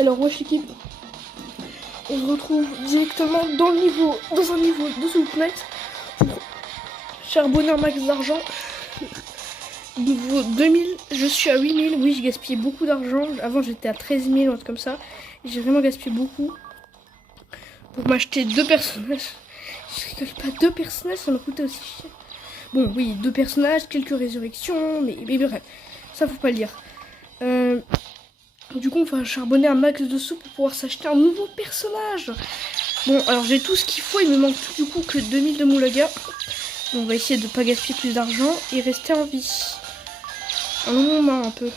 Alors wesh équipe, on se retrouve directement dans un niveau de Southnight pour charbonner un max d'argent. Niveau 2000, je suis à 8000, oui j'ai gaspillé beaucoup d'argent, avant j'étais à 13 000 ou un truc comme ça. J'ai vraiment gaspillé beaucoup pour m'acheter 2 personnages. Je rigole pas, 2 personnages ça m'a coûté aussi cher. Bon oui, 2 personnages, quelques résurrections, mais bref, ça faut pas le dire. Du coup on va charbonner un max de sous pour pouvoir s'acheter un nouveau personnage. Bon alors j'ai tout ce qu'il faut, il me manque plus du coup que 2000 de moulaga. Bon, on va essayer de pas gaspiller plus d'argent et rester en vie. Un moment un peu.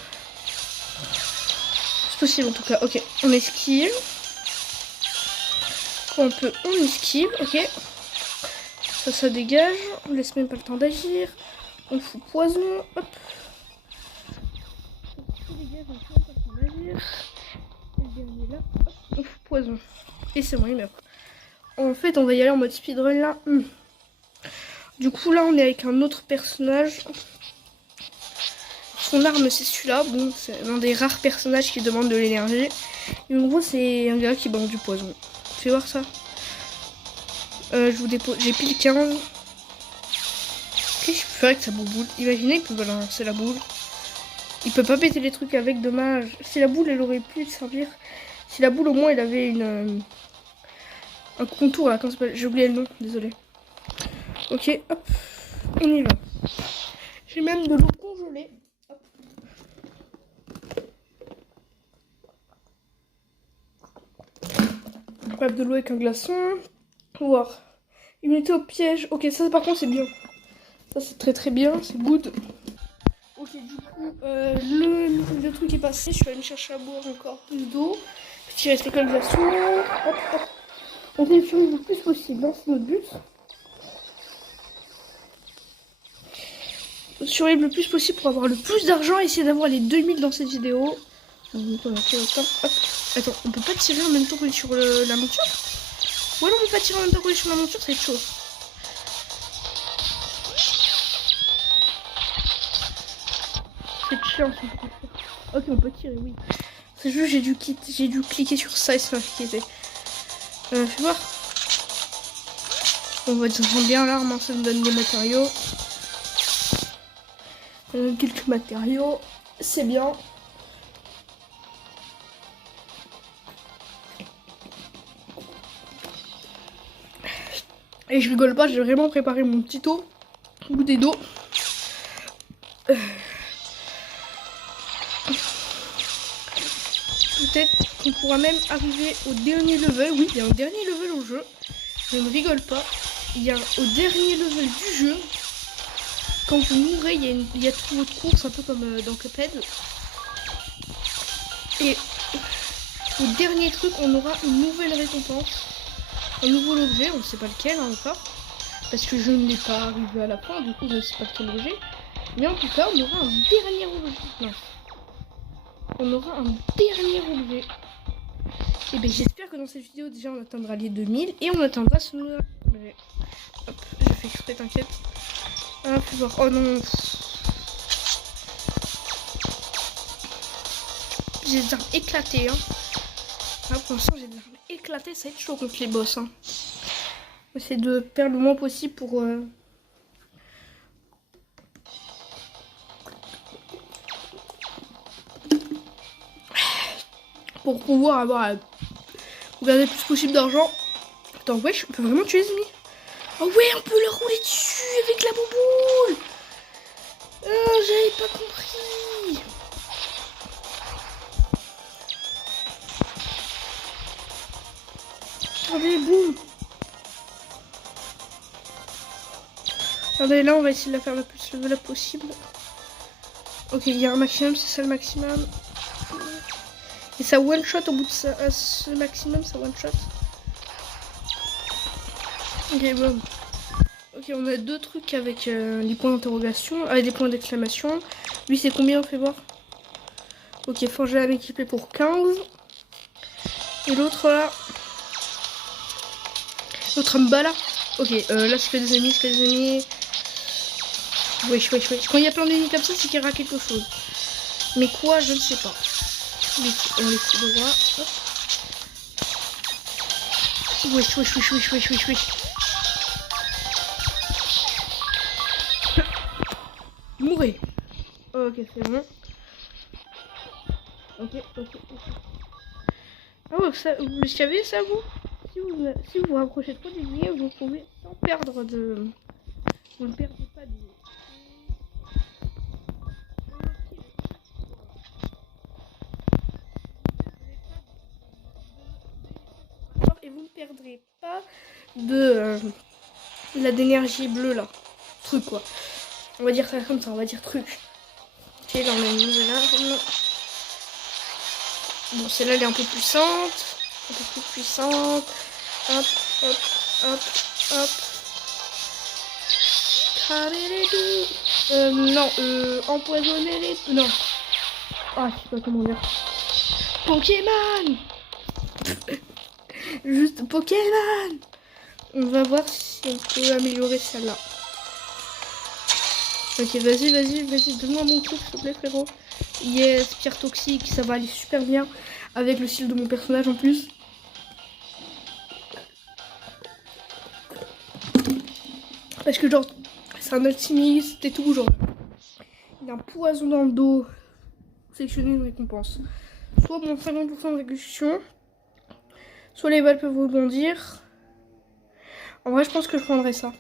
C'est possible en tout cas, ok. On esquive. Quand on peut, on esquive, ok. Ça dégage, on laisse même pas le temps d'agir. On fout poison, hop. Ça dégage, on fout pas le temps d'agir. Et le dernier là, hop, on fout poison. Et c'est bon, il meurt. En fait, on va y aller en mode speedrun là. Du coup, là, on est avec un autre personnage. Son arme, c'est celui-là. Bon, c'est un des rares personnages qui demande de l'énergie. Et en gros, c'est un gars qui balance du poison. Fais voir ça. Je vous dépose. J'ai pile 15. Qu'est-ce que je peux faire avec sa boule? Imaginez qu'il peut balancer la boule. Il peut pas péter les trucs avec, dommage. Si la boule, elle aurait pu servir. Si la boule, au moins, elle avait un contour là. Comment ça s'appelle? J'ai oublié le nom, désolé. Ok, hop, on y va. J'ai même de l'eau congelée. Hop. Hop, de l'eau avec un glaçon. Voir. Immunité au piège. Ok, ça par contre c'est bien. Ça c'est très bien, c'est good. Ok, du coup, le truc est passé. Je suis allée chercher à boire encore plus d'eau. Petit reste avec le glaçon. Hop, hop. On fait le plus possible, hein, c'est notre but. Survivre le plus possible pour avoir le plus d'argent, essayer d'avoir les 2000 dans cette vidéo. Attends, on peut pas tirer en même temps qu'on est sur la monture? Ouais, non, on peut pas tirer en même temps qu'on est sur la monture, c'est chaud. C'est chiant, ça. Ok, on peut tirer, oui. C'est juste j'ai dû cliquer sur ça et ça m'a fait. Fais voir. On va dire bien l'arme, hein, ça nous donne des matériaux. Quelques matériaux, c'est bien. Et je rigole pas, j'ai vraiment préparé mon petit eau, bouteille d'eau. Peut-être qu'on pourra même arriver au dernier level. Oui, il y a un dernier level au jeu. Je ne rigole pas. Il y a au dernier level du jeu. Quand vous mourrez, il y a tout votre course, un peu comme dans Cuphead. Et au dernier truc, on aura une nouvelle récompense. Un nouveau objet, on ne sait pas lequel hein, encore. Parce que je ne l'ai pas arrivé à la fin, du coup je ne sais pas quel objet. Mais en tout cas, on aura un dernier objet. Non. On aura un dernier objet. Et bien j'espère que dans cette vidéo, déjà on atteindra les 2000. Et on atteindra ce nouvel objet. Hop, je fais exprès, t'inquiète. Ah, faut voir. Oh non. J'ai des armes éclatées. Hein. Ah, pour l'instant, j'ai des armes éclatées. Ça va être chaud contre les boss. Hein. J'essaie de perdre le moins possible pour pouvoir avoir gagner le plus possible d'argent. Attends, wesh, on peut vraiment tuer les ennemis? Oh ouais, on peut leur rouler dessus avec la bouboule. J'avais pas compris. Regardez, boum. Regardez, là, on va essayer de la faire la plus level possible. Ok, il y a un maximum, c'est ça le maximum. Et ça one shot au bout de ce maximum, ça one shot. Ok, bon. Ok, on a 2 trucs avec les points d'interrogation, avec des points d'exclamation. Lui, c'est combien, on fait voir? Ok, forger à équipé pour 15. Et l'autre là. L'autre me bat là. Ok, là, c'est que des ennemis, Wesh. Quand il y a plein d'ennemis comme ça, c'est qu'il y aura quelque chose. Mais quoi, je ne sais pas. On les fout droit. Hop. Wesh, wesh, wesh, wesh, wesh, wesh, wesh. Mourez. Ok, c'est bon. Ok. Ah ouais, ça, vous le savez ça vous? Si vous rapprochez trop des lignes, vous pouvez sans perdre de... Vous ne perdez pas de... Et vous ne perdrez pas de d'énergie bleue là. Truc quoi. On va dire ça comme ça, on va dire truc. Ok, là on a une nouvelle arme. Bon, celle-là elle est un peu puissante. Un peu plus puissante. Hop, hop, hop, hop. Non, empoisonner les... Non. Ah, je sais pas comment dire. Pokémon. Juste Pokémon. On va voir si on peut améliorer celle-là. Ok, vas-y, donne-moi mon truc, s'il te plaît, frérot. Yes, pierre toxique, ça va aller super bien avec le style de mon personnage en plus. Parce que genre, c'est un alchimiste et tout, genre. Il y a un poison dans le dos. Sélectionner une récompense. Soit mon 50% d'exécution, soit les balles peuvent rebondir. En vrai, je pense que je prendrais ça.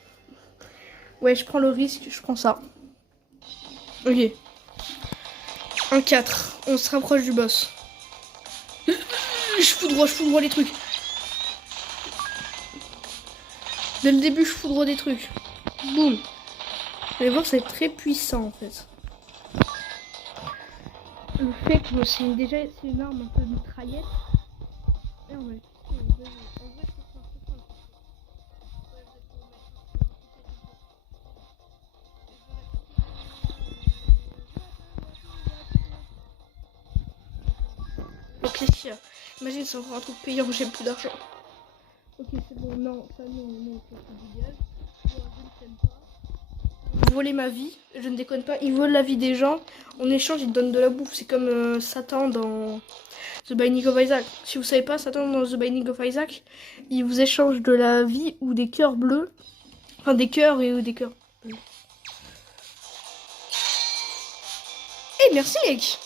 Ouais, je prends le risque, je prends ça. Ok. 1-4. On se rapproche du boss. Je foudroie les trucs. Dès le début, je foudroie des trucs. Boum. Vous allez voir, c'est très puissant en fait. Le fait que c'est déjà une arme un peu mitraillette. Et on va ok, imagine si on fait un truc payant, j'ai plus d'argent. Ok, c'est bon, non, ça non, ça dégage. Moi, je ne t'aime pas. Voler ma vie, je ne déconne pas, ils volent la vie des gens. En échange, ils te donnent de la bouffe. C'est comme Satan dans The Binding of Isaac. Si vous savez pas, Satan dans The Binding of Isaac, il vous échange de la vie ou des cœurs bleus. Enfin, des cœurs et des cœurs bleus. Eh, merci, mec!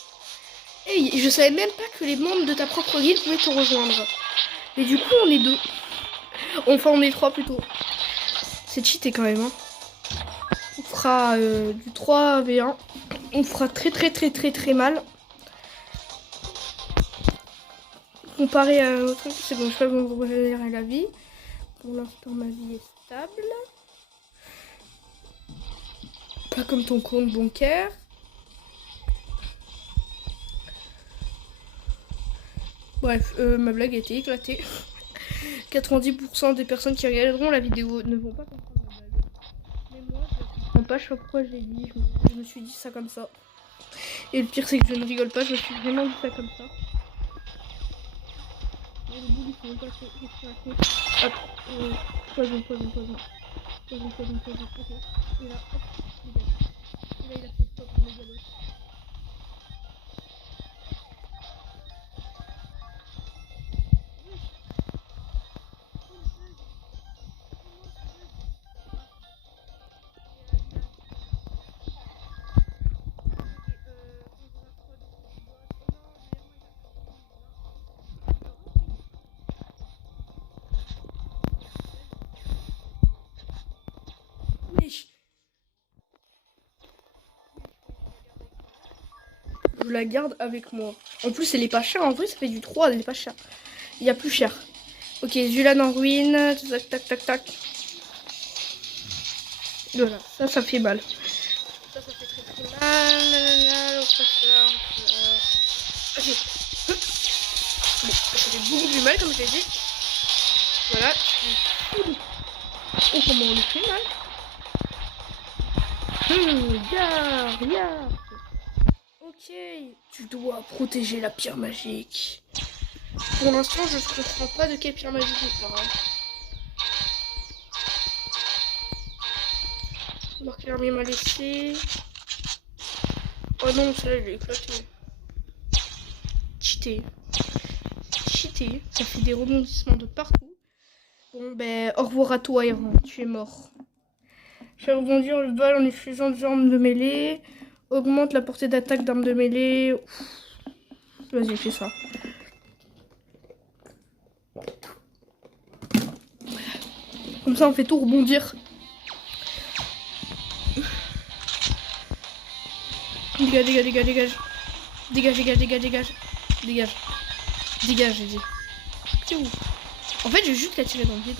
Hey, je savais même pas que les membres de ta propre guilde pouvaient te rejoindre. Mais du coup, on est deux. Enfin, on est trois plutôt. C'est cheaté quand même. Hein. On fera du 3v1. On fera très mal. Comparé à un truc, c'est bon, je peux vous revenir à la vie. Pour l'instant, ma vie est stable. Pas comme ton compte bancaire. Bref, ma blague a été éclatée. 90% des personnes qui regarderont la vidéo ne vont pas comprendre ma blague. Mais moi, je ne comprends pas, je sais pas pourquoi je l'ai dit. Je me suis dit ça comme ça. Et le pire, c'est que je ne rigole pas, je me suis vraiment dit ça comme ça. Et le bout, il faut même pas se hop, poison. Ok. Et là, hop, dégage. Et là, il a fait stop, le méga boss. Je la garde avec moi. En plus, elle est pas chère. En vrai, ça fait du 3, elle est pas chère. Il y a plus cher. Ok, Zulan en ruine. Tac. Voilà, ça fait mal. Ça fait très mal. On passe là. Ok. Bon, ça fait beaucoup plus mal, comme je l'ai dit. Voilà. Oh, comment on le fait mal. Regarde. Ok, tu dois protéger la pierre magique. Pour l'instant, je ne comprends pas de quelle pierre magique il parle. Alors que l'armée m'a laissé. Oh non, celle-là, je l'ai éclatée. cheaté. Cheaté. Ça fait des rebondissements de partout. Bon, ben, au revoir à toi, Iran. Tu es mort. Faire rebondir le bal en utilisant des armes de mêlée. Augmente la portée d'attaque d'armes de mêlée. Vas-y, fais ça. Comme ça, on fait tout rebondir. Dégage, dégage, dégage, dégage. Dégage, dégage, dégage, dégage. Dégage. Dégage, j'ai dit. C'est où? En fait, j'ai juste qu'à tirer dans le vide.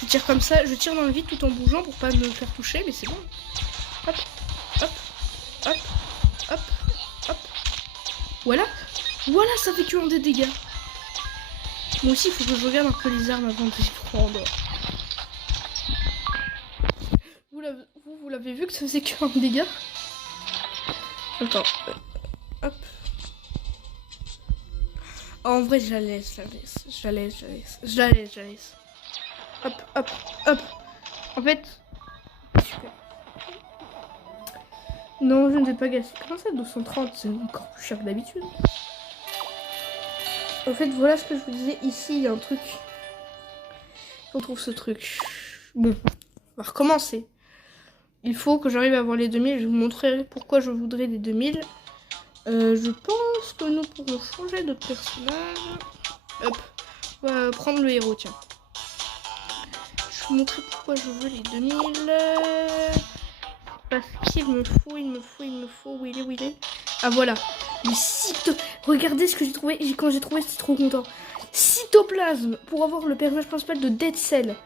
Je tire comme ça, je tire dans le vide tout en bougeant pour pas me faire toucher, mais c'est bon. Hop, hop, hop, hop, hop. Voilà. Voilà, ça fait que des dégâts. Moi aussi, il faut que je regarde un peu les armes avant de les prendre. Vous l'avez vu que ça faisait que un dégât? Attends. Hop. Oh, en vrai, je la laisse. Hop, hop, hop. En fait... Super. Non, je ne vais pas gasser. Comment ça, 230? C'est encore plus cher que d'habitude. En fait, voilà ce que je vous disais. Ici, il y a un truc. On trouve ce truc. Bon, on va recommencer. Il faut que j'arrive à avoir les 2000. Je vous montrerai pourquoi je voudrais les 2000. Je pense que nous pourrons changer de personnage. Hop. On va prendre le héros, tiens. Je vais vous montrer pourquoi je veux les 2000. Parce qu'il me faut. Où il est? Ah, voilà. Le Regardez ce que j'ai trouvé. Quand j'ai trouvé, c'était trop content. Cytoplasme pour avoir le personnage principal de Dead Cell.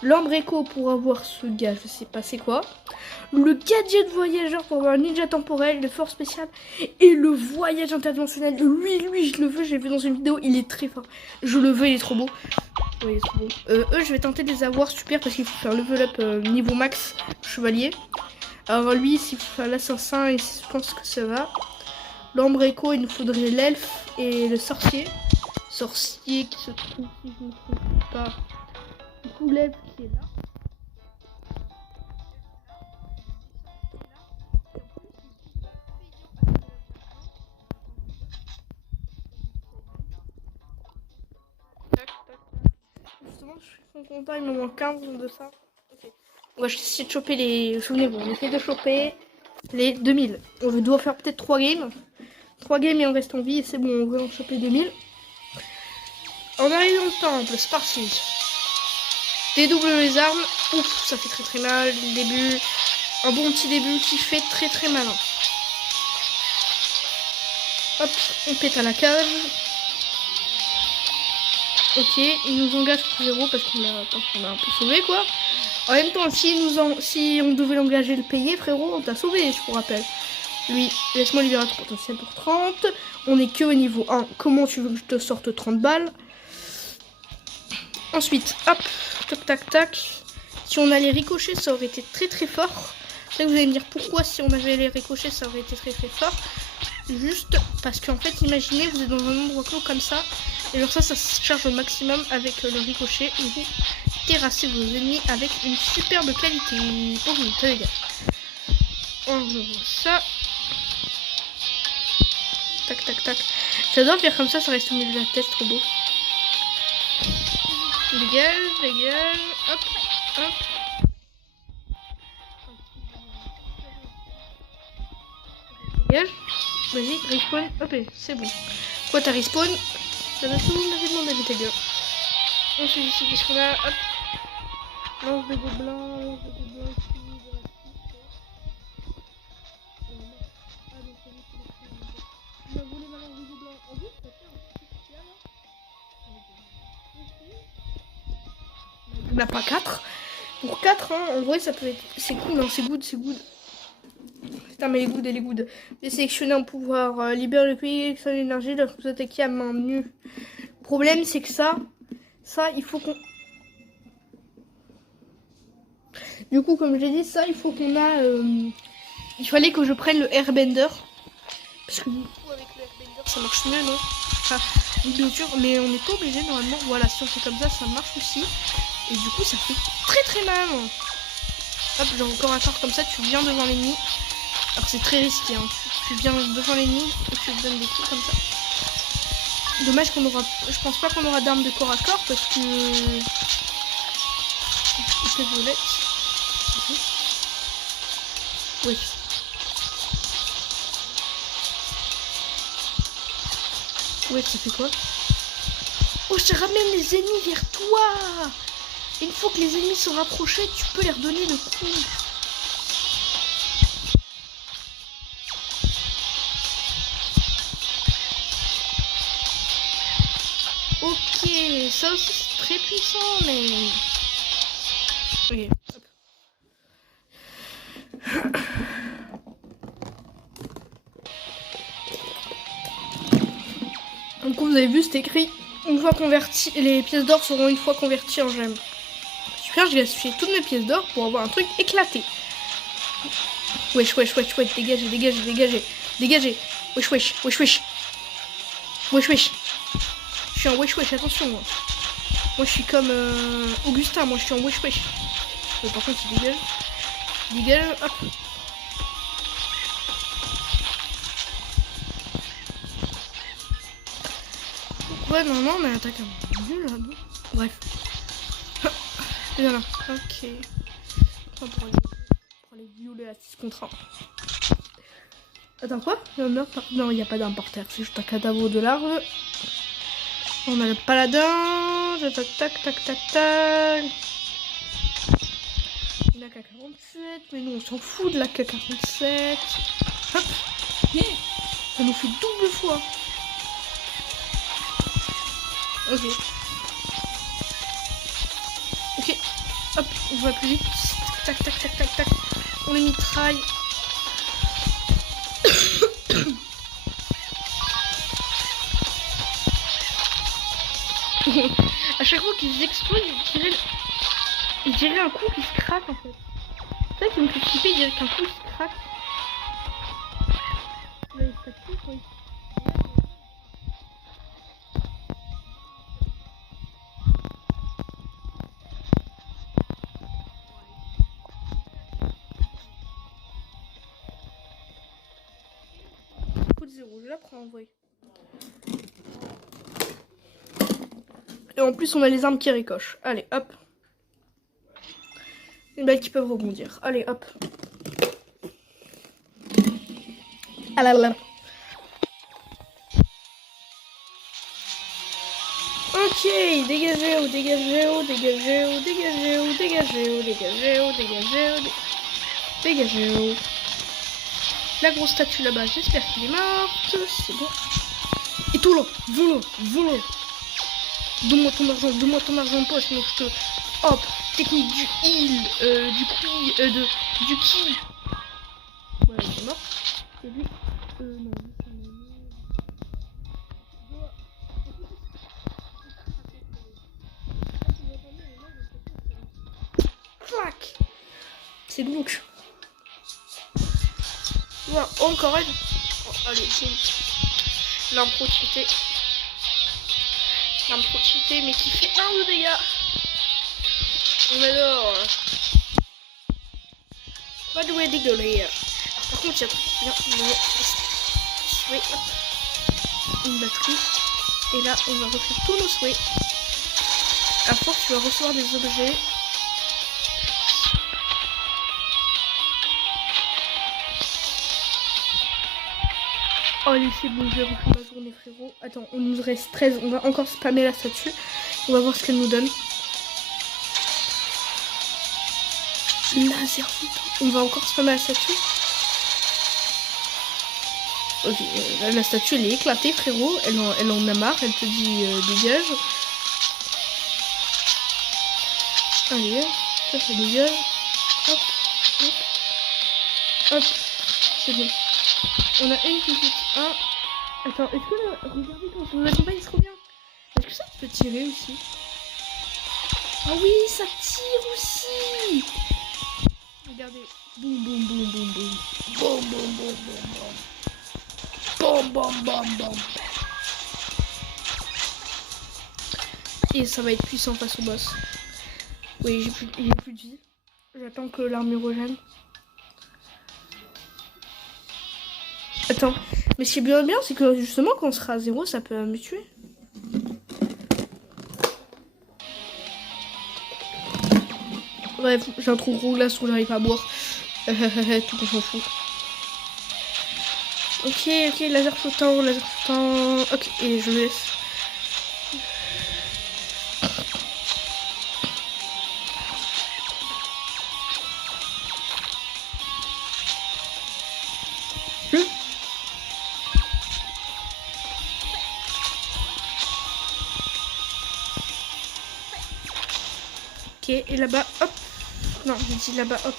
L'Ambre Echo pour avoir ce gars, je sais pas c'est quoi. Le gadget voyageur pour avoir un ninja temporel, le force spécial. Et le voyage interdimensionnel. Lui, je le veux, j'ai vu dans une vidéo, il est très fort. Je le veux, il est trop beau. Oui, il est trop beau. Eux, je vais tenter de les avoir super parce qu'il faut faire level up niveau max chevalier. Alors lui, s'il faut faire l'assassin, et je pense que ça va. L'Ambre Echo, il nous faudrait l'elfe et le sorcier. Sorcier qui se trouve, si je ne me trompe pas, du coup l'elfe qui est là. Justement, je suis content, il me manque 15 de ça. Okay. On va essayer de choper les... Souvenez-vous, on essaie de choper les 2000. On doit faire peut-être 3 games. 3 games et on reste en vie et c'est bon, on va en choper 2000. On arrive dans le temple, c'est parti. Dédouble les armes. Ouf, ça fait très mal. Le début. Un bon petit début qui fait très mal. Hop, on pète à la cage. Ok, il nous engage pour 0 parce qu'on l'a un peu sauvé quoi. En même temps, si on devait l'engager et le payer, frérot, on t'a sauvé, je vous rappelle. Lui, laisse-moi libérateur potentiel pour 30. On est que au niveau 1. Comment tu veux que je te sorte 30 balles? Ensuite, hop, tac. Si on a les ricochets, ça aurait été très fort. Après, vous allez me dire pourquoi si on avait les ricochets, ça aurait été très fort. Juste parce qu'en fait, imaginez, vous êtes dans un endroit clos comme ça. Et genre ça se charge au maximum avec le ricochet. Et vous terrassez vos ennemis avec une superbe qualité. Pour vous, ça dégage. On voit ça. Tac. J'adore faire comme ça reste au milieu de la tête, trop beau. Dégage, hop. Dégage. Vas-y, respawn, hop, c'est bon. Quoi, t'as respawn? Ça va tout le monde m'avait demandé, mais ta gueule. Ensuite, ici, qu'est-ce qu'on a? Hop. Lance de gobelins ici, il a volé ma lance de gobelins. En plus, ça fait un petit spécial. Il n'y en a pas 4. Pour 4, hein, en vrai, ça peut être... C'est cool, hein, c'est good. Putain, mais elle est good. Désélectionner un pouvoir, libère le pays, extraire l'énergie, lorsque vous attaquez à main nue. Le problème, c'est que ça, il faut qu'on... Du coup, comme j'ai dit, ça, il faut qu'on a... Il fallait que je prenne le Airbender. Parce que du coup, avec le Airbender, ça marche mieux, non? Enfin, bien sûr, mais on n'est pas obligé, normalement. Voilà, si on fait comme ça marche aussi. Et du coup, ça fait très mal. Hop, genre encore un sort comme ça, tu viens devant l'ennemi. Alors c'est très risqué, hein. Tu viens devant l'ennemi et tu te donnes des coups comme ça. Dommage qu'on aura... Je pense pas qu'on aura d'armes de corps à corps parce que... Épée violette. Oui. Ouais, ça fait quoi? Oh, je ramène les ennemis vers toi. Une fois que les ennemis sont rapprochés, tu peux leur donner le coup. Ok, ça aussi c'est très puissant, mais... Ok, hop. Donc comme vous avez vu, c'est écrit une fois converti, les pièces d'or seront une fois converties en gemmes. Super, j'ai gaspillé toutes mes pièces d'or pour avoir un truc éclaté. Wesh, wesh, wesh, wesh, dégagez, dégagez, dégagez, dégagez. Wesh, wesh, wesh, wesh. Wesh, wesh. Je suis en wesh, wesh, attention moi. Moi je suis comme Augustin, moi je suis en wesh, wesh. Mais par contre il dégage. Il dégage, hop. Ouais, non, mais attaque un peu là. Bref. Et voilà, ok. On pour les violer à 6 contre 1. Attends, quoi? Non, il n'y a pas d'arme par terre, c'est juste un cadavre de larve. On a le paladin. Tac, tac, tac, tac, tac. Une AK-47, mais nous on s'en fout de l'AK-47. Hop. Ça nous fait double fois. Ok. Ok. Hop, on va plus vite. Tac, tac, tac, tac, tac. On les mitraille. À chaque fois qu'ils explosent, ils diraient un coup qui se craque en fait. C'est ça qui me fait flipper, il dirait qu'un coup il se craque. Là, il se craque tout, quoi. Coup de zéro, je la prends en vrai. Et en plus, on a les armes qui ricochent. Allez, hop. Les balles qui peuvent rebondir. Allez, hop. Ah là là. Ok, dégagez, oh, dégagez, oh, dégagez, oh, dégagez, oh, dégagez, oh, dégagez, oh, dégagez, oh, dégagez, oh. La grosse statue là-bas, j'espère qu'il est morte. C'est bon. Et tout là, voilà, voilà. Donne-moi ton argent de poche, sinon je te... Hop, technique du heal, du qui, du ki. Ouais, il est mort. C'est lui. Non, clac. C'est donc. Voilà, encore elle. Oh, allez, c'est l'impro cheaté. L'impro cheaté, mais qui fait 1 de dégâts. On adore. Pas de way dégueuler. Par contre, il y a une batterie. Et là, on va refaire tous nos souhaits. À force, tu vas recevoir des objets. Oh, allez, c'est bon, je vais refaire ma journée, frérot. Attends, on nous reste 13. On va encore spammer la statue. On va voir ce qu'elle nous donne. Laser. On va encore spammer la statue. Ok, la statue, elle est éclatée, frérot. Elle en a marre. Elle te dit dégage. Allez, ça dégage. Hop, hop, hop. C'est bon. On a une petite 1. Attends, est-ce que là, regardez quand on accompagne, c'est trop bien. Est-ce que ça peut tirer aussi? Ah oui, ça tire aussi. Regardez. Boum, boum, boum, boum, boum. Boum, boum, boum, boum, boum. Boum, boum, boum, boum. Et ça va être puissant face au boss. Oui, j'ai plus de vie. J'attends que l'armure revienne. Attends, mais ce qui est bien, c'est que justement, quand on sera à 0, ça peut me tuer. Bref, j'ai un trou gros glace où j'arrive pas à boire. Tout on s'en fout. Ok, laser flottant, laser flottant. Ok, et je le laisse. Ok, et là-bas, hop. Non, j'ai dit là-bas, hop.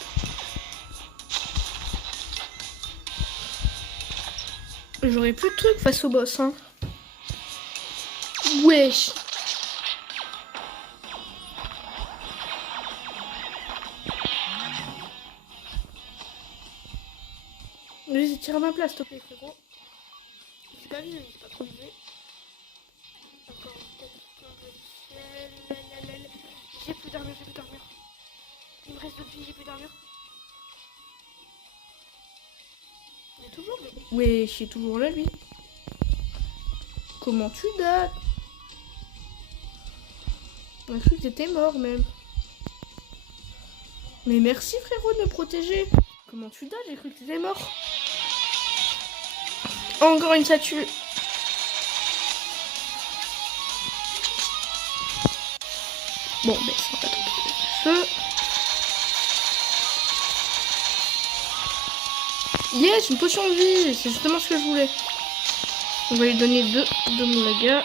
J'aurais plus de trucs face au boss, hein. Wesh. Vas-y, tire à ma place, s'il te plaît, frérot. C'est pas visé, c'est pas trop visé. Encore une tête de j'ai plus d'armure, Il me reste de vie, j'ai plus d'armure. Il est toujours là. Wesh, il est toujours là, lui. Comment tu dates? On a cru que t'étais mort, même. Mais merci, frérot, de me protéger. Comment tu dates? J'ai cru que t'étais mort. Encore une statue. Bon, ben, ça va pas trop feu. Yes, une potion de vie. C'est justement ce que je voulais. On va lui donner 2 de Moulaga.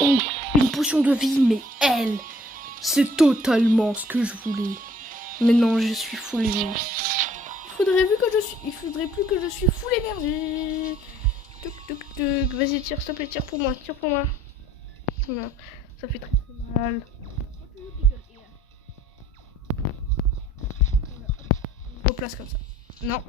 Oh, une potion de vie, mais elle, c'est totalement ce que je voulais. Maintenant, je suis full vie. Il faudrait plus que je suis full énergie. Tuc, tuc, tuc. Vas-y, tire, s'il te plaît, tire pour moi. Voilà. Ça fait très mal. On replace comme ça. Non.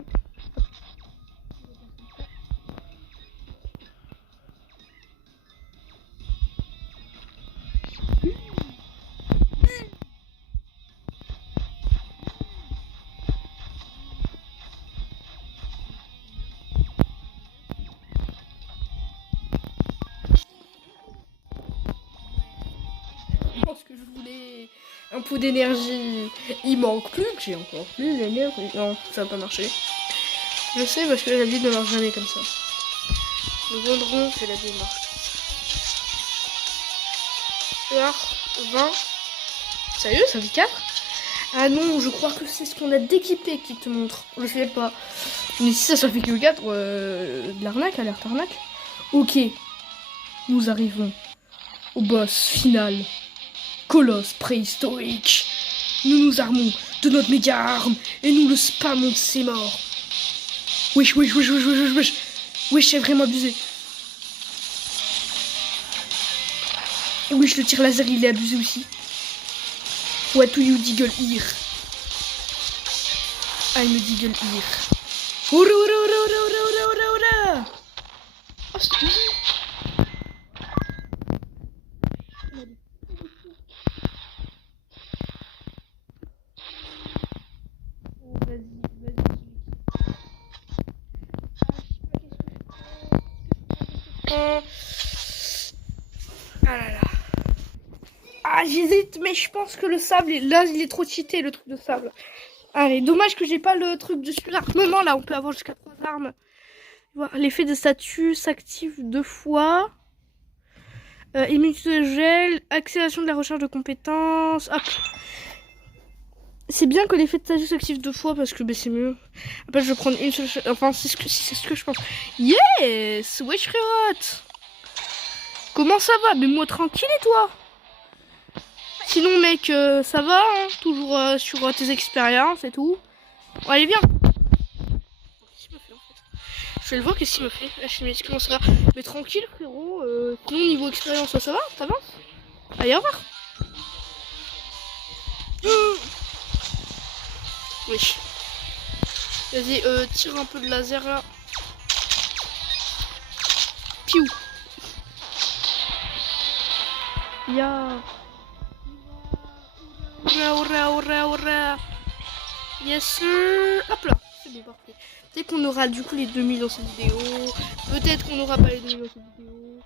Ce que je voulais, un peu d'énergie. Il manque plus que j'ai encore plus d'énergie. Non, ça va pas marcher. Je sais parce que la vie ne marche jamais comme ça. Nous vendrons que la vie marche. Alors, 20. Sérieux, ça fait 4? Ah non, je crois que c'est ce qu'on a d'équipé qui te montre. Je sais pas. Mais si ça fait que 4, de l'arnaque, alerte arnaque. Ok. Nous arrivons au boss final. Colosse préhistorique. Nous nous armons de notre méga arme et nous le spammons de ses morts. Wesh. Wesh, c'est vraiment abusé. Et wesh, le tir laser, il est abusé aussi. What do you diggle here? I'm a diggle here. Oura. Oh, c'est easy. Ah là là. Ah, j'hésite, mais je pense que le sable, là, il est trop cheaté, le truc de sable. Allez, dommage que j'ai pas le truc de surarmement. Là, on peut avoir jusqu'à 3 armes. L'effet de statut s'active 2 fois. Immunité de gel, accélération de la recherche de compétences. Hop. C'est bien que l'effet de statut s'active 2 fois parce que c'est mieux. Après, je vais prendre une seule. Enfin, c'est ce que je pense. Yes! Wesh, frérot! Comment ça va? Mais moi, tranquille, et toi? Sinon, mec, ça va, hein? Toujours sur tes expériences et tout. Bon, allez, viens. Qu'est-ce qu'il me fait, en fait? Je vais le voir, qu'est-ce qu'il me fait. Mais comment ça va? Mais tranquille, frérot. Sinon, niveau expérience, ça va? T'avances? Allez, au revoir. Oui. Vas-y, tire un peu de laser, là. Piou. Ya. Oura. Yes, sir. Hop là. C'est bon, parfait. Peut-être qu'on aura du coup les 2000 dans cette vidéo. Peut-être qu'on n'aura pas les 2000 dans cette vidéo.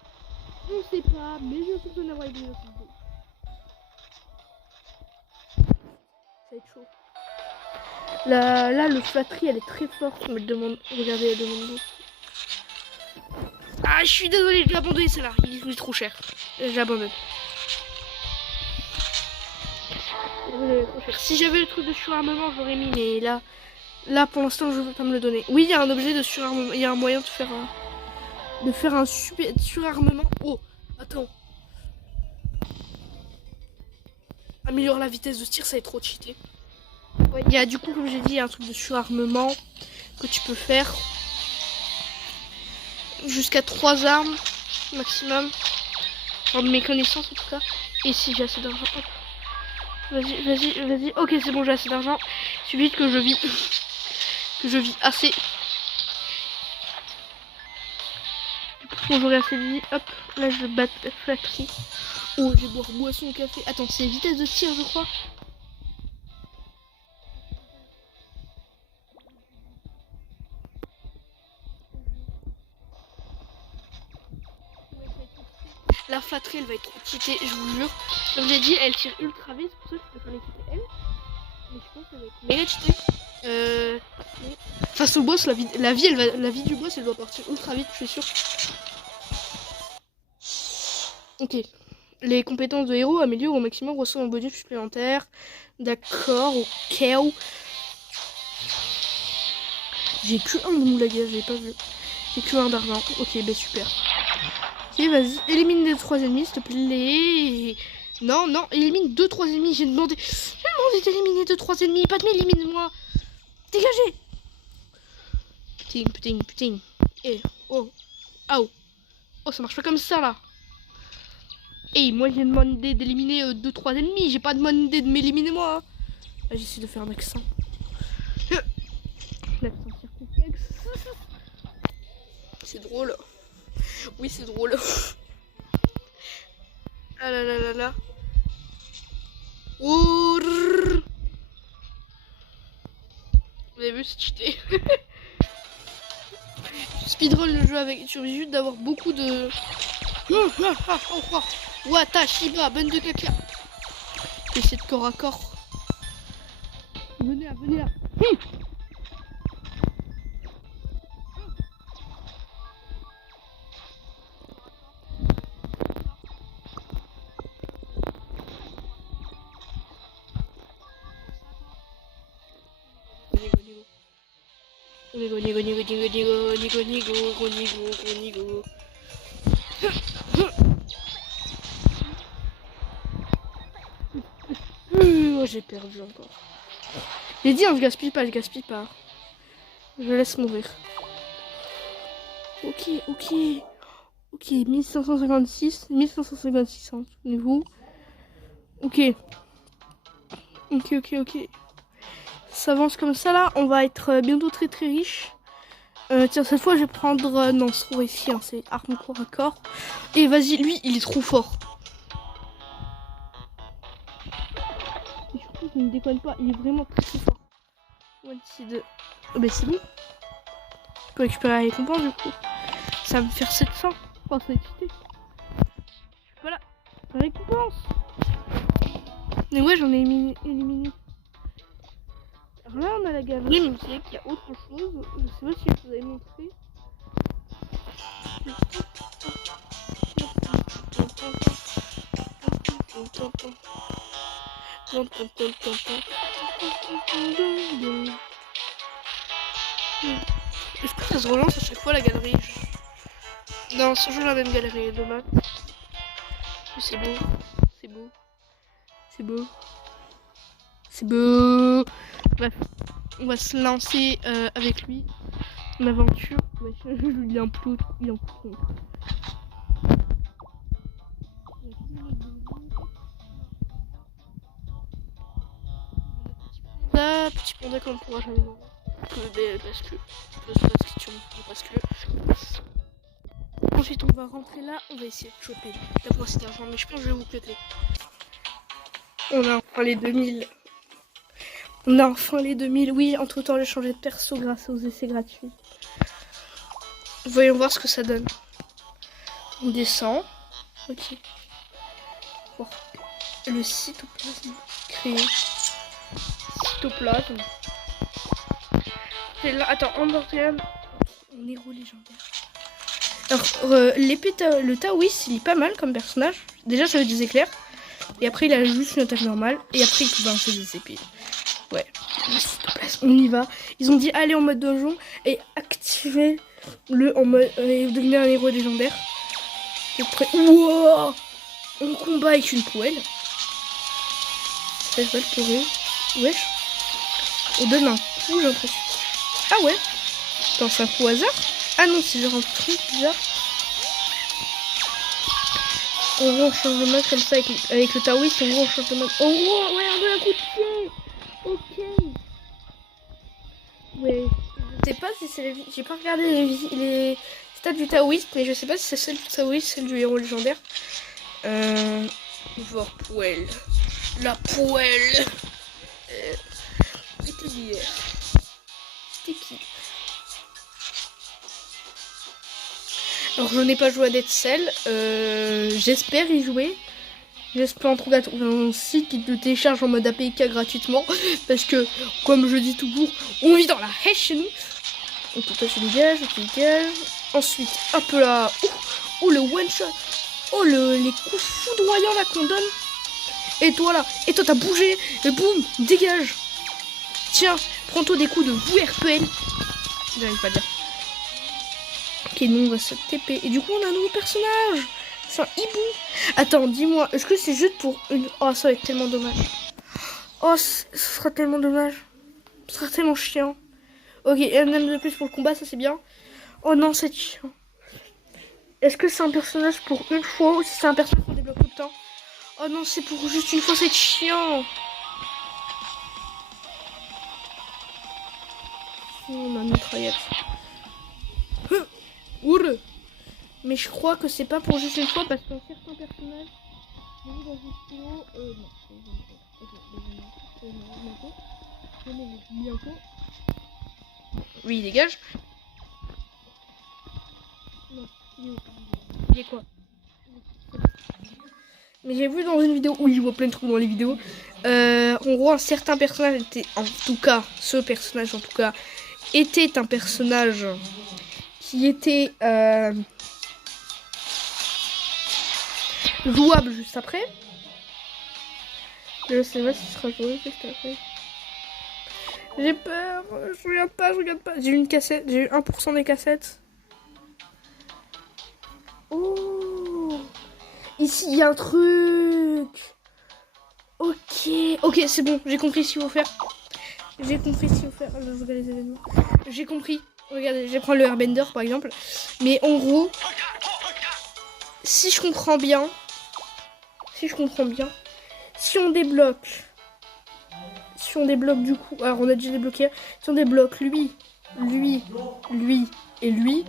On sait pas, mais je pense qu'on aura les 2000 dans cette vidéo. Ça va être chaud. Là, le flatterie, elle est très forte. Me demande, regardez, elle demande. Ah, je suis désolée, je l'ai abandonné celle-là. Il est trop cher. J'abandonne. Si j'avais le truc de surarmement, j'aurais mis, mais là pour l'instant, je veux pas me le donner. Oui, il y a un objet de surarmement. Il y a un moyen de faire un super surarmement. Oh, attends. Améliore la vitesse de tir, ça va être trop cheaté. Ouais, il y a du coup, comme j'ai dit, un truc de surarmement que tu peux faire. Jusqu'à 3 armes maximum. En mes connaissances en tout cas. Et si j'ai assez d'argent. Vas-y. Ok, c'est bon, j'ai assez d'argent. Il suffit que je vis. Que je vis assez. Bon, j'aurai assez de vie. Hop, là je bats la flatterie. Oh, je vais boire boisson au café. Attends, c'est vitesse de tir, je crois. La flatterie, elle va être trop cheatée, je vous jure. Comme j'ai dit, elle tire ultra vite. C'est pour ça que je préfère l'équiper elle. Mais je pense qu'elle va être méga cheatée. Face au boss, la vie du boss, elle doit partir ultra vite, je suis sûr. Ok. Les compétences de héros améliorent au maximum, reçoivent un bonus supplémentaire. D'accord, ok. J'ai que un de moulaga, j'ai pas vu. J'ai que un d'argent. Ok, bah super. Ok, vas-y, élimine les 3 ennemis, s'il te plaît. Non, élimine 2-3 ennemis. J'ai demandé d'éliminer 2-3 ennemis. Pas de m'éliminer-moi. Dégagez. Putain. Eh, oh. Oh, ça marche pas comme ça, là. Eh, moi, j'ai demandé d'éliminer 2-3 ennemis. J'ai pas demandé de m'éliminer, moi. Là, j'essaie de faire un accent. L'accent circonflexe. C'est drôle. Oui, c'est drôle. Ah là. Oh, vous avez vu, c'est cheaté. Speedrun le jeu avec. Tu obligé juste d'avoir beaucoup de. Watashiba, bonne de caca. Essayer de corps à corps. Venez là. Nigo. Oh, j'ai perdu encore. J'ai dit, je gaspille pas. Je laisse mourir. Ok. 1556 hein, souvenez-vous. Ok. Ça avance comme ça là, on va être bientôt très riche. Tiens, cette fois je vais prendre... non, se trouve ici, hein, c'est arme corps à corps. Et vas-y, lui, il est trop fort. Et surtout, il ne déconne pas, il est vraiment très fort. One seed. Oh, bah c'est bon. Je peux récupérer la récompense du coup. Ça va me faire 700. Oh, ça va excité. Voilà, récompense. Mais ouais, j'en ai éliminé. Alors là, on a la galerie, mais vous savez qu'il y a autre chose. Je sais pas si je vous avais montré. Est-ce que ça se relance à chaque fois la galerie? Non, c'est toujours la même galerie, dommage. Mais c'est beau. Bref, on va se lancer avec lui. Une aventure. Ouais, il est un peu con. Petit panda qu'on ne pourra jamais voir. Parce que. Ensuite, on va rentrer là. On va essayer de choper la brosse d'argent. Mais je pense que je vais vous péter. On a enfin les 2000. On a enfin les 2000. Oui, entre temps, j'ai changé de perso grâce aux essais gratuits. Voyons voir ce que ça donne. On descend. Ok. Bon. Le cytoplasme créé. Cytoplasme. Et là, attends, Undertale. On est héros légendaire. Alors, le Taoïs, il est pas mal comme personnage. Déjà, ça fait des éclairs. Et après, il a juste une attaque normale. Et après, il peut balancer des épées. Ouais. On y va. Ils ont dit aller en mode donjon et activer le en mode et devenir un héros légendaire. Et après, wow, on combat avec une poêle. Ça va le pourrir. Wesh. On donne un coup, j'ai l'impression. Ah ouais. Attends, c'est un coup au hasard. Ah non, c'est genre un truc bizarre. En gros, on change de mode comme ça avec le Taoïs. En gros, on change de mode. En gros, ouais, on donne un coup de pied. Ok. Ouais. Je sais pas si c'est les... J'ai pas regardé les stats du Taoïs, mais je sais pas si c'est celle du Taoïs, celle du héros légendaire. Voir poêle. La poêle. C'était hier. C'était qui? Alors je n'ai pas joué à Dead Cell. J'espère y jouer. J'espère en trouver un site qui te télécharge en mode APK gratuitement. Parce que, comme je dis toujours, on vit dans la hache chez nous. Donc toi tu dégages, tu dégages. Ensuite, hop là. Oh le one shot. Oh les coups foudroyants là qu'on donne. Et toi là. Et toi t'as bougé. Et boum, dégage. Tiens, prends-toi des coups de WRPL. J'arrive pas à dire. Ok, nous on va se TP. Et du coup on a un nouveau personnage. C'est un hibou. Attends, dis-moi, est-ce que c'est juste pour une... Oh, ça va être tellement dommage. Oh, ce sera tellement dommage. Ce sera tellement chiant. Ok, un âme de plus pour le combat, ça c'est bien. Oh non, c'est chiant. Est-ce que c'est un personnage pour une fois ou si c'est un personnage qu'on débloque tout le temps? Oh non, c'est pour juste une fois, c'est chiant. Oh, on a une mitraillette. Oure. Mais je crois que c'est pas pour juste une fois parce qu'un certain personnage, j'ai vu dans une vidéo, bientôt. Oui, il dégage. Non, il est quoi? Mais j'ai vu dans une vidéo où il voit plein de trucs dans les vidéos. En gros, un certain personnage était, en tout cas, ce personnage en tout cas, était un personnage qui était jouable juste après. Je sais pas si ce sera joué juste après. J'ai peur, je regarde pas. J'ai eu une cassette, j'ai eu 1% des cassettes. Oh, ici il y a un truc. Ok, c'est bon, j'ai compris ce qu'il faut faire. J'ai compris ce qu'il faut faire. Je regarde les événements. J'ai compris. Regardez, je vais prendre le Airbender par exemple. Mais en gros, si je comprends bien, si on débloque du coup, alors on a déjà débloqué, si on débloque lui et lui,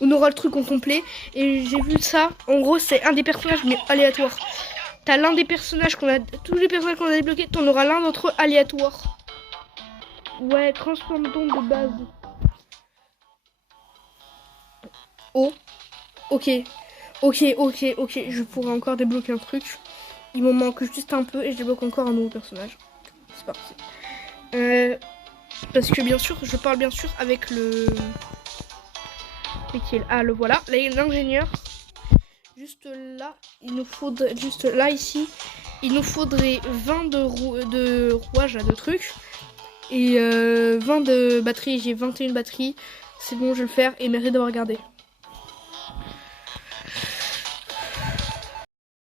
on aura le truc en complet. Et j'ai vu ça, en gros c'est un des personnages mais aléatoire. T'as l'un des personnages qu'on a, tous les personnages qu'on a débloqués, t'en auras l'un d'entre eux aléatoire. Ouais, transforme donc de base. Oh, ok, je pourrais encore débloquer un truc. Il m'en manque juste un peu et je débloque encore un nouveau personnage. C'est parti. Parce que bien sûr, je parle bien sûr avec le... Ah, le voilà, l'ingénieur. Juste là, il nous faudrait... Juste là, ici, il nous faudrait 20 de rouage, là, de trucs. Et 20 de batterie, j'ai 21 batteries. C'est bon, je vais le faire et merci d'avoir regardé.